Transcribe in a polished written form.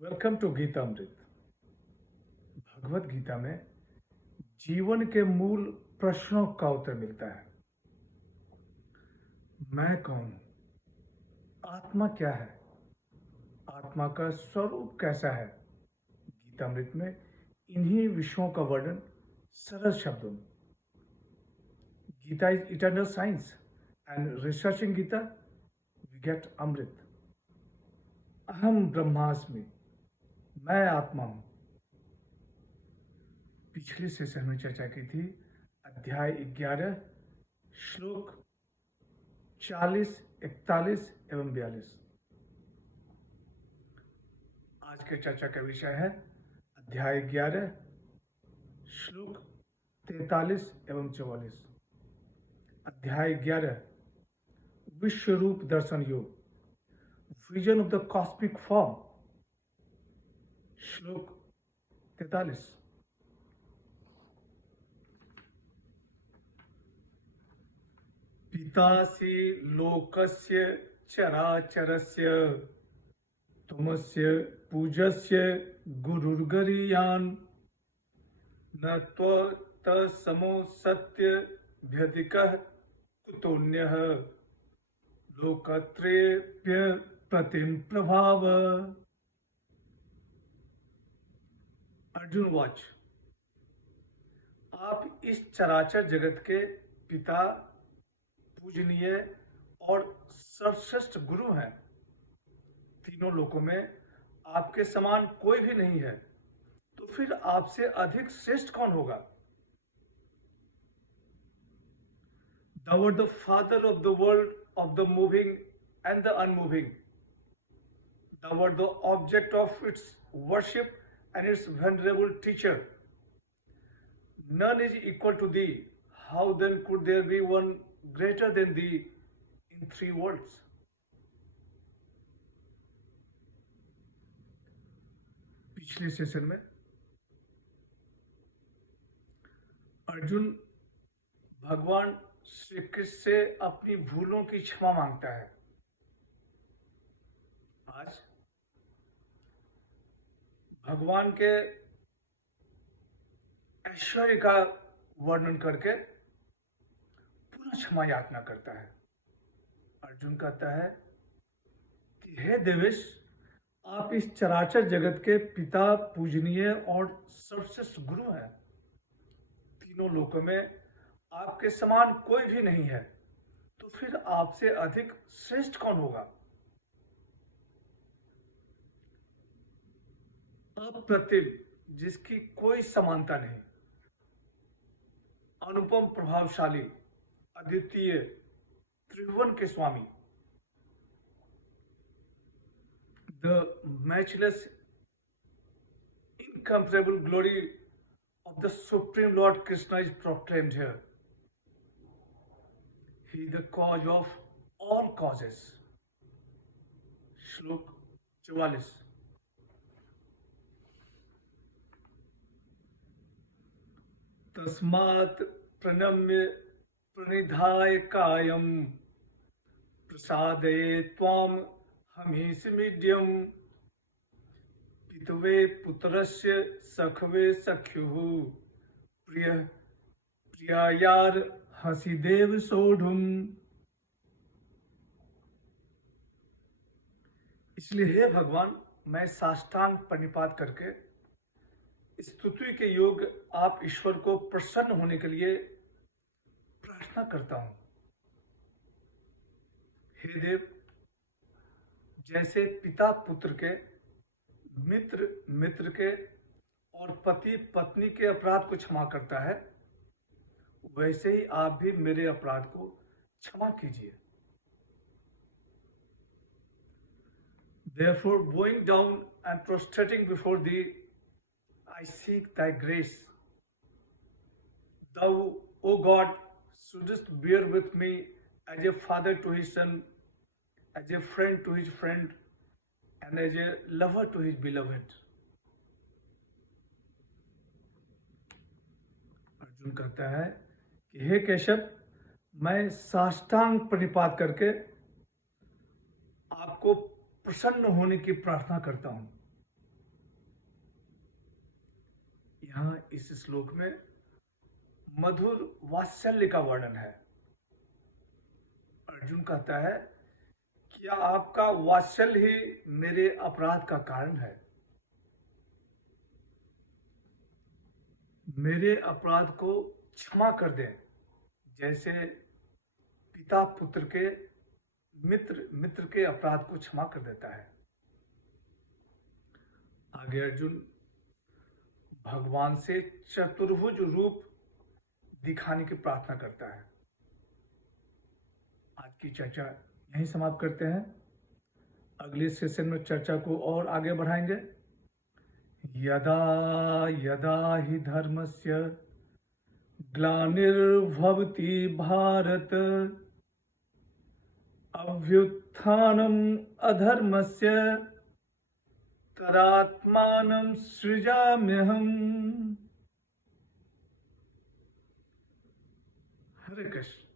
Welcome to Gita अमृत। भगवत गीता में जीवन के मूल प्रश्नों का उत्तर मिलता है। मैं कौन हूं? आत्मा क्या है? आत्मा का स्वरूप कैसा है? गीता अमृत में इन्हीं विषयों का वर्णन सरल शब्दों में। Gita is eternal science and researching Gita we get amrit. अहम ब्रह्मास्मि, मैं आत्मा हूं। पिछले सेशन में चर्चा की थी अध्याय 11 श्लोक 40, 41 एवं 42। आज के चर्चा का विषय है अध्याय 11 श्लोक 43 एवं 44। अध्याय 11 विश्व रूप दर्शन योग, vision of the cosmic form. श्लोक 43। पितासि लोकस्य चराचरस्य तुमस्य पूजस्य गुरुर्गरीयान् न त्वत्समो सत्य व्यधिकः कुतोऽन्यः लोकत्रयेऽप्य प्रतिम प्रभाव। अर्जुन वाच, आप इस चराचर जगत के पिता, पूजनीय और सर्वश्रेष्ठ गुरु हैं। तीनों लोकों में आपके समान कोई भी नहीं है, तो फिर आपसे अधिक श्रेष्ठ कौन होगा? Thou art the father of the world, of the moving and the unmoving. Thou art the object of its worship and its venerable teacher. None is equal to thee. How then could there be one greater than thee in three worlds? पिछले session में अर्जुन भगवान श्री कृष्ण से अपनी भूलों की क्षमा मांगता है। आज भगवान के ऐश्वर्य का वर्णन करके पुनः क्षमा याचना करता है। अर्जुन कहता है कि हे देवेश, आप इस चराचर जगत के पिता, पूजनीय और सर्वश्रेष्ठ गुरु हैं। तीनों लोकों में आपके समान कोई भी नहीं है, तो फिर आपसे अधिक श्रेष्ठ कौन होगा? अप्रतिम, जिसकी कोई समानता नहीं, अनुपम, प्रभावशाली, अद्वितीय, त्रिभुवन के स्वामी, the matchless, incomparable glory of the Supreme Lord Krishna is proclaimed here. He is the cause of all causes. श्लोक 44। तस्मात् प्रणम्य प्रणिधाय कायं प्रसादये त्वां हमीसमीड्यं पितवे पुत्रस्य सखवे सख्युः प्रिय प्रियायार हसिदेव सोढ़ुम। इसलिए हे भगवान, मैं साष्टांग प्रणिपात करके स्तुति के योग आप ईश्वर को प्रसन्न होने के लिए प्रार्थना करता हूं। हे देव, जैसे पिता पुत्र के, मित्र मित्र के और पति पत्नी के अपराध को क्षमा करता है, वैसे ही आप भी मेरे अपराध को क्षमा कीजिए। Therefore, bowing down and prostrating before thee, I seek thy grace. Thou, O God, shouldst bear with me as a father to his son, as a friend to his friend, and as a lover to his beloved. Arjun कहता है कि हे केशव, मैं साष्टांग प्रणिपात करके आपको प्रसन्न होने की प्रार्थना करता हूं। यहाँ इस श्लोक में मधुर वात्सल्य का वर्णन है। अर्जुन कहता है, क्या आपका वात्सल्य ही मेरे अपराध का कारण है? मेरे अपराध को क्षमा कर दें, जैसे पिता पुत्र के मित्र के अपराध को क्षमा कर देता है। आगे अर्जुन भगवान से चतुर्भुज रूप दिखाने की प्रार्थना करता है। आज की चर्चा यहीं समाप्त करते हैं। अगले सेशन में चर्चा को और आगे बढ़ाएंगे। यदा यदा हि धर्मस्य ग्लानिर्भवति भारत अभ्युत्थानम् अधर्मस्य तदात्मानं सृजाम्यहम्। हरे कृष्ण।